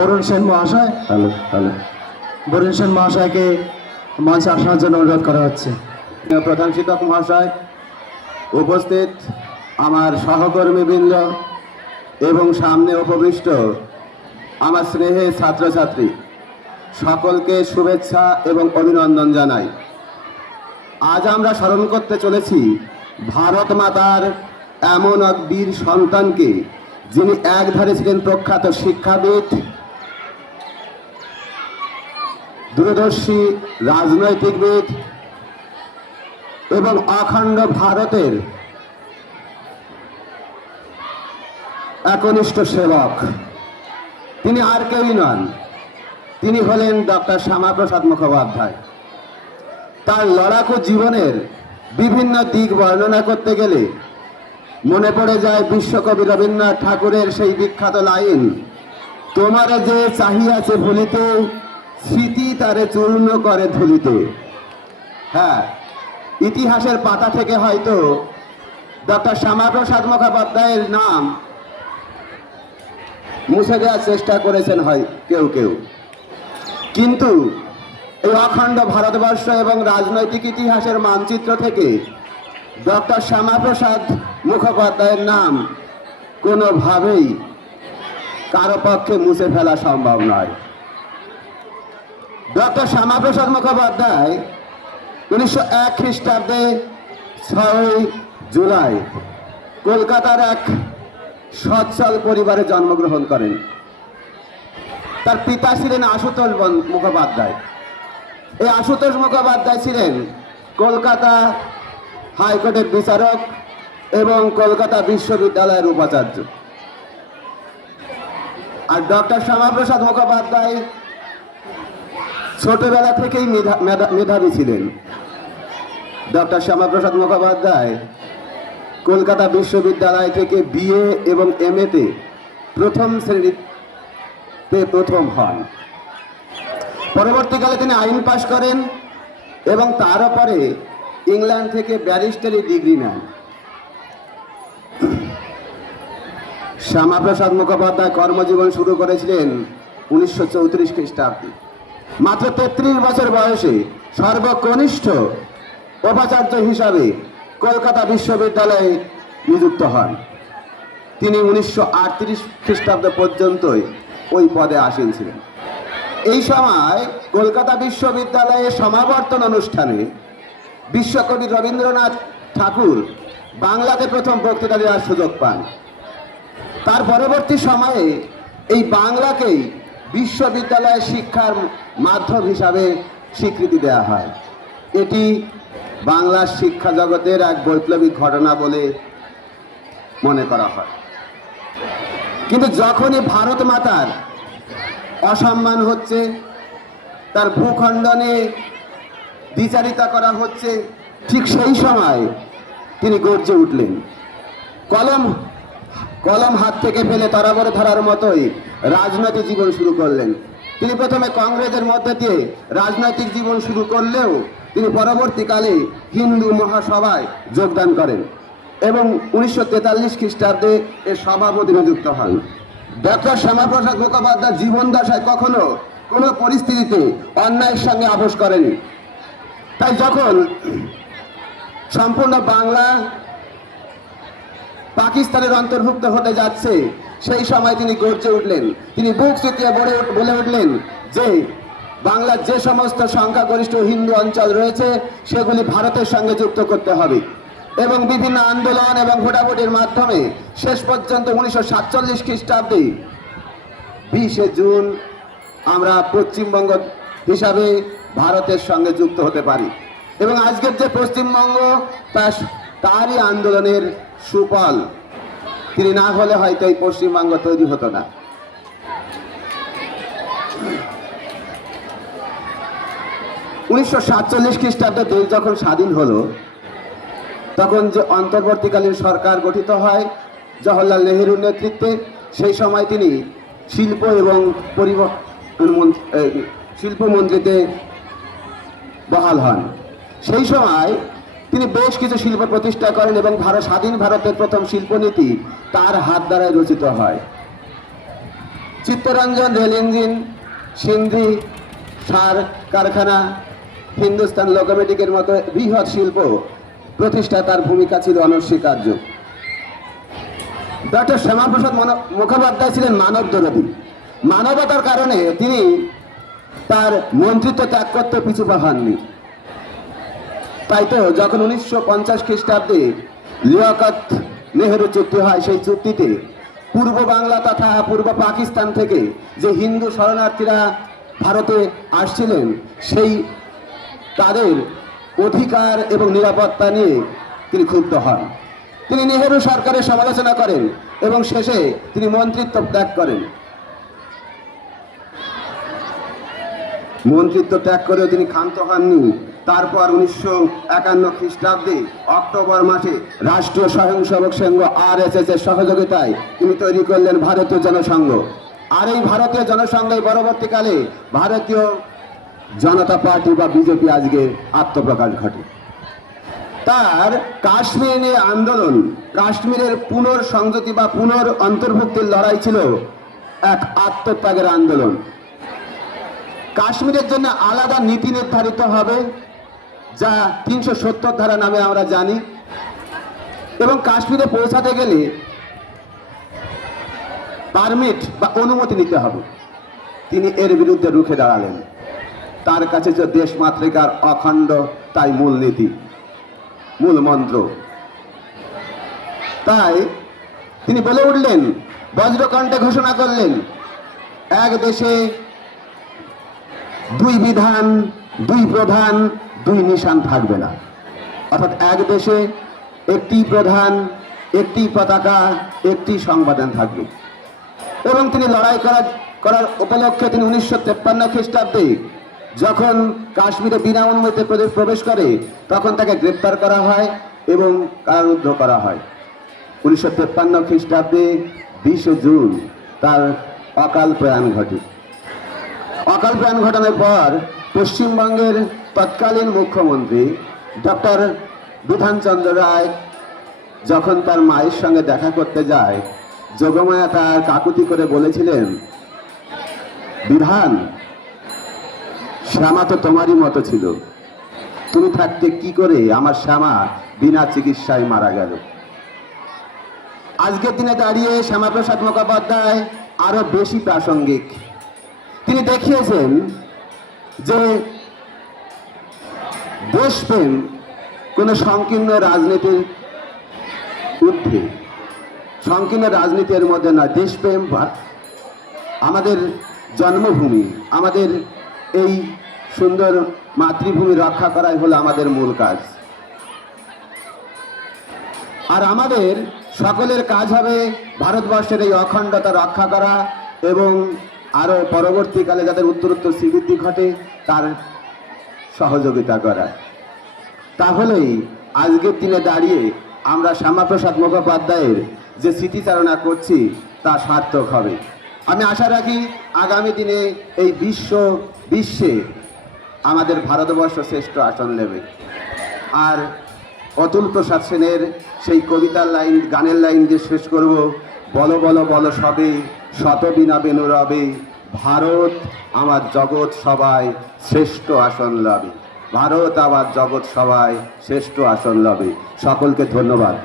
বরুণ সেন মহাশয়, hello hello Varun Sen মহাশয়কে মঞ্চে আসার জন্য অনুরোধ করা হচ্ছে। প্রধান শিক্ষক মহাশয়, উপস্থিত আমার সহকর্মীবৃন্দ এবং সামনে উপবিষ্ট আমার স্নেহের ছাত্রছাত্রী, সকলকে শুভেচ্ছা এবং অভিনন্দন জানাই। আজ আমরা স্মরণ করতে চলেছি ভারত মাতার এমন এক বীর সন্তানকে, যিনি একধারে ছিলেন প্রখ্যাত শিক্ষাবিদ, দূরদর্শী রাজনৈতিকবিদ এবং অখণ্ড ভারতের একনিষ্ঠ সেবক। তিনি আর কেউই নন, তিনি হলেন ডক্টর শ্যামাপ্রসাদ মুখোপাধ্যায়। তার লড়াকু জীবনের বিভিন্ন দিক বর্ণনা করতে গেলে মনে পড়ে যায় বিশ্বকবি রবীন্দ্রনাথ ঠাকুরের সেই বিখ্যাত লাইন, তোমারে যে চাহিয়াছে ভুলিতে, স্মৃতি তারে চূর্ণ করে ধুলিতে। হ্যাঁ, ইতিহাসের পাতা থেকে হয়তো ডক্টর শ্যামাপ্রসাদ মুখোপাধ্যায়ের নাম মুছে দেওয়ার চেষ্টা করেছেন হয় কেউ কেউ, কিন্তু এই অখণ্ড ভারতবর্ষ এবং রাজনৈতিক ইতিহাসের মানচিত্র থেকে ডক্টর শ্যামাপ্রসাদ মুখোপাধ্যায়ের নাম কোনোভাবেই কারো পক্ষে মুছে ফেলা সম্ভব নয়। ডক্টর শ্যামাপ্রসাদ মুখোপাধ্যায় 1901 খ্রিস্টাব্দে 6 জুলাই কলকাতার এক সচ্ছল পরিবারে জন্মগ্রহণ করেন। তার পিতা ছিলেন আশুতোষ মুখোপাধ্যায়। এই আশুতোষ মুখোপাধ্যায় ছিলেন কলকাতা হাইকোর্টের বিচারক এবং কলকাতা বিশ্ববিদ্যালয়ের উপাচার্য। আর ডক্টর শ্যামাপ্রসাদ মুখোপাধ্যায় ছোটবেলা থেকেই মেধাবী ছিলেন। ডক্টর শ্যামাপ্রসাদ মুখোপাধ্যায় কলকাতা বিশ্ববিদ্যালয় থেকে বিএ এবং এমএতে প্রথম শ্রেণীতে প্রথম হন। পরবর্তীকালে তিনি আইন পাশ করেন এবং তার পরে ইংল্যান্ড থেকে ব্যারিস্টারি ডিগ্রি নেন। শ্যামাপ্রসাদ মুখোপাধ্যায় কর্মজীবন শুরু করেছিলেন 1934 খ্রিস্টাব্দে। মাত্র 33 বছর বয়সে সর্বকনিষ্ঠ উপাচার্য হিসাবে কলকাতা বিশ্ববিদ্যালয়ে নিযুক্ত হন। তিনি 1938 খ্রিস্টাব্দ পর্যন্তই ওই পদে আসীন ছিলেন। এই সময় কলকাতা বিশ্ববিদ্যালয়ের সমাবর্তন অনুষ্ঠানে বিশ্বকবি রবীন্দ্রনাথ ঠাকুর বাংলাতে প্রথম বক্তৃতা দেওয়ার সুযোগ পান। তার পরবর্তী সময়ে এই বাংলাকেই বিশ্ববিদ্যালয়ের শিক্ষার মাধ্যম হিসাবে স্বীকৃতি দেওয়া হয়। এটি বাংলার শিক্ষা জগতের এক বৈপ্লবিক ঘটনা বলে মনে করা হয়। কিন্তু যখনই ভারত মাতার অসম্মান হচ্ছে, তার ভূখণ্ডনে দ্বিচারিতা করা হচ্ছে, ঠিক সেই সময় তিনি গর্জে উঠলেন। কলম হাত থেকে ফেলে তরাবরে ধরার মতোই রাজনৈতিক জীবন শুরু করলেন। তিনি প্রথমে কংগ্রেসের মধ্যে দিয়ে রাজনৈতিক জীবন শুরু করলেও তিনি পরবর্তীকালে হিন্দু মহাসভায় যোগদান করেন এবং 1943 খ্রিস্টাব্দে এর সভাপতি নিযুক্ত হন। ডক্টর শ্যামাপ্রসাদ মুখোপাধ্যায় জীবন দশায় কখনো কোনো পরিস্থিতিতে অন্যায়ের সঙ্গে আপোষ করেনি। তাই যখন সম্পূর্ণ বাংলা পাকিস্তানের অন্তর্ভুক্ত হতে যাচ্ছে, সেই সময় তিনি গর্জে উঠলেন। তিনি বুক চিতিয়ে বলে উঠলেন যে বাংলার যে সমস্ত সংখ্যাগরিষ্ঠ হিন্দু অঞ্চল রয়েছে সেগুলি ভারতের সঙ্গে যুক্ত করতে হবে এবং বিভিন্ন আন্দোলন এবং ভোটাভুটির মাধ্যমে শেষ পর্যন্ত 1947 খ্রিস্টাব্দে 20 জুন আমরা পশ্চিমবঙ্গ হিসাবে ভারতের সঙ্গে যুক্ত হতে পারি এবং আজকের যে পশ্চিমবঙ্গ তারই আন্দোলনের সুফল। তিনি না হলে হয়তো এই পশ্চিমবঙ্গ তৈরি হতো না। উনিশশো 1947 খ্রিস্টাব্দে দেশ যখন স্বাধীন হলো, তখন যে অন্তর্বর্তীকালীন সরকার গঠিত হয় জওহরলাল নেহরুর নেতৃত্বে, সেই সময় তিনি শিল্প এবং শিল্পমন্ত্রীতে বহাল হন। সেই সময় তিনি বেশ কিছু শিল্প প্রতিষ্ঠা করেন এবং স্বাধীন ভারতের প্রথম শিল্পনীতি তার হাত দ্বারাই রচিত হয়। চিত্তরঞ্জন রেল ইঞ্জিন, সিন্ধি সার কারখানা, হিন্দুস্তান লোকোমেটিকের মতো বৃহৎ শিল্প প্রতিষ্ঠা তার ভূমিকা ছিল অনস্বীকার্য। ডক্টর শ্যামাপ্রসাদ মুখোপাধ্যায় ছিলেন মানবদরদী। মানবতার কারণে তিনি তার মন্ত্রিত্ব ত্যাগ করতে পিছু পা হননি। তাই তো যখন 1950 খ্রিস্টাব্দে লিয়াকত নেহেরু চুক্তি হয়, সেই চুক্তিতে পূর্ব বাংলা তথা পূর্ব পাকিস্তান থেকে যে হিন্দু শরণার্থীরা ভারতে আসছিলেন, সেই তাদের অধিকার এবং নিরাপত্তা নিয়ে তিনি ক্ষুব্ধ হন। তিনি নেহেরু সরকারের সমালোচনা করেন এবং শেষে তিনি মন্ত্রিত্ব ত্যাগ করেন। মন্ত্রিত্ব ত্যাগ করেও তিনি ক্ষান্ত হননি। তারপর 1951 খ্রিস্টাব্দে অক্টোবর মাসে রাষ্ট্রীয় স্বয়ংসেবক সংঘ RSS এর সহযোগিতায় তিনি তৈরি করলেন ভারতীয় জনসংঘ। আর এই ভারতীয় জনসংঘের পরবর্তীকালে ভারতীয় জনতা পার্টি বা বিজেপি আজকে আত্মপ্রকাশ ঘটে। তার কাশ্মীর নিয়ে আন্দোলন, কাশ্মীরের পুনর্সংযুতি বা অন্তর্ভুক্তির লড়াই ছিল এক আত্মত্যাগের আন্দোলন। কাশ্মীরের জন্য আলাদা নীতি নির্ধারিত হবে, যা 370 ধারা নামে আমরা জানি, এবং কাশ্মীরে পৌঁছাতে গেলে পারমিট বা অনুমতি নিতে হবে। তিনি এর বিরুদ্ধে রুখে দাঁড়ালেন। তার কাছে যে দেশ মাতৃকার অখণ্ড, তাই মূল নীতি, মূল মন্ত্র। তাই তিনি বলে উঠলেন, বজ্রকণ্ঠে ঘোষণা করলেন, এক দেশে দুই বিধান, দুই প্রধান, দুই নিশান থাকবে না। অর্থাৎ এক দেশে একটি প্রধান, একটি পতাকা, একটি সংবিধান থাকবে। এবং তিনি লড়াই করার উপলক্ষে তিনি 1953 খ্রিস্টাব্দে যখন কাশ্মীরে বিনা অনুমতিতে প্রবেশ করে, তখন তাকে গ্রেপ্তার করা হয় এবং কারারুদ্ধ করা হয়। 1953 খ্রিস্টাব্দে 20 জুন তার অকাল প্রয়াণ ঘটে। অকাল প্রয়াণ ঘটানোর পর পশ্চিমবঙ্গের তৎকালীন মুখ্যমন্ত্রী ডক্টর বিধানচন্দ্র রায় যখন তার মায়ের সঙ্গে দেখা করতে যায়, যোগমায়া তার কাকুতি করে বলেছিলেন, বিধান, শ্যামা তো তোমারই মতো ছিল, তুমি থাকতে কি করে আমার শ্যামা বিনা চিকিৎসায় মারা গেল। আজকের দিনে দাঁড়িয়ে শ্যামাপ্রসাদ মুখোপাধ্যায় আরো বেশি প্রাসঙ্গিক। তিনি দেখিয়েছেন যে দেশপ্রেম কোনো সংকীর্ণ রাজনীতির ঊর্ধ্বে, সংকীর্ণ রাজনীতির মধ্যে নয়। দেশপ্রেম আমাদের জন্মভূমি, আমাদের এই সুন্দর মাতৃভূমি রক্ষা করাই হলো আমাদের মূল কাজ। আর আমাদের সকলের কাজ হবে ভারতবর্ষের এই অখণ্ডতা রক্ষা করা এবং আরও পরবর্তীকালে যাদের উত্তরোত্তর শ্রীবৃদ্ধি ঘটে তার সহযোগিতা করা। তাহলেই আজকের দিনে দাঁড়িয়ে আমরা শ্যামাপ্রসাদ মুখোপাধ্যায়ের যে স্মৃতিচারণা করছি তা সার্থক হবে। আমি আশা রাখি আগামী দিনে এই বিশ্বে আমাদের ভারতবর্ষ শ্রেষ্ঠ আসন নেবে। আর অতুল প্রসাদ সেনের সেই কবিতার লাইন, গানের লাইন দিয়ে শেষ করব, বলো বলো বলো সবে, শত বিনা বেনু রবে, ভারত আমার জগৎ সবাই শ্রেষ্ঠ আসন লবে। ভারত আমার জগৎ সবাই শ্রেষ্ঠ আসন লবে। সকলকে ধন্যবাদ।